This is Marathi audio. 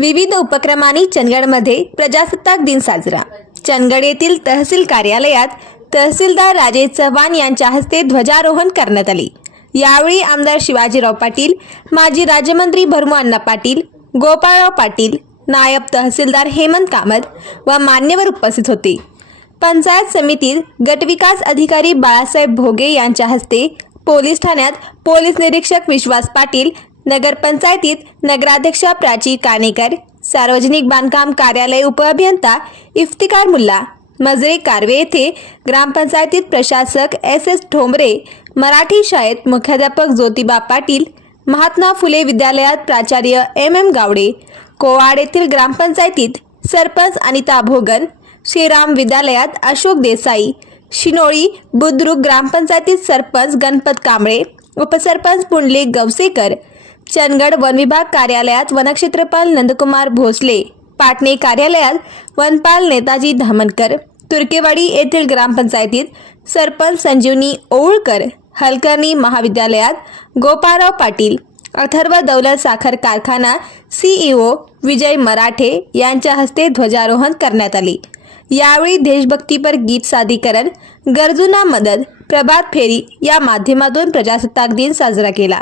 विविध उपक्रमांनी चंदगडमध्ये प्रजासत्ताक दिन साजरा. चंदगड येथील तहसील कार्यालयात तहसीलदार राजेश चव्हाण यांच्या हस्ते ध्वजारोहण करण्यात आले. यावेळी आमदार शिवाजीराव पाटील माजी राज्यमंत्री भरमू अण्णा पाटील गोपाळराव पाटील नायब तहसीलदार हेमंत कामत व मान्यवर उपस्थित होते. पंचायत समितीत गटविकास अधिकारी बाळासाहेब भोगे यांच्या हस्ते पोलीस ठाण्यात पोलीस निरीक्षक विश्वास पाटील नगरपंचायतीत नगराध्यक्षा प्राची कानेकर सार्वजनिक बांधकाम कार्यालय उपअभियंता इफ्तिकार मुल्ला मजरे कारवे येथे ग्रामपंचायतीत प्रशासक एस एस ठोंबरे मराठी शाळेत मुख्याध्यापक ज्योतिबा पाटील महात्मा फुले विद्यालयात प्राचार्य एम एम गावडे कोवाड येथील ग्रामपंचायतीत सरपंच अनिता भोगन श्रीराम विद्यालयात अशोक देसाई शिनोळी बुद्रुक ग्रामपंचायतीत सरपंच गणपत कांबळे उपसरपंच पुंडलिक गवसेकर चंदगड वन विभाग कार्यालयात वनक्षेत्रपाल नंदकुमार भोसले पाटणे कार्यालयात वनपाल नेताजी धामणकर तुर्केवाडी येथील ग्रामपंचायतीत सरपंच संजीवनी ओवळकर हलकर्णी महाविद्यालयात गोपाळराव पाटील अथर्व दौलत साखर कारखाना सीईओ विजय मराठे यांच्या हस्ते ध्वजारोहण करण्यात आले. यावेळी देशभक्तीपर गीत सादरीकरण गरजूंना मदत प्रभात फेरी या माध्यमातून प्रजासत्ताक दिन साजरा केला.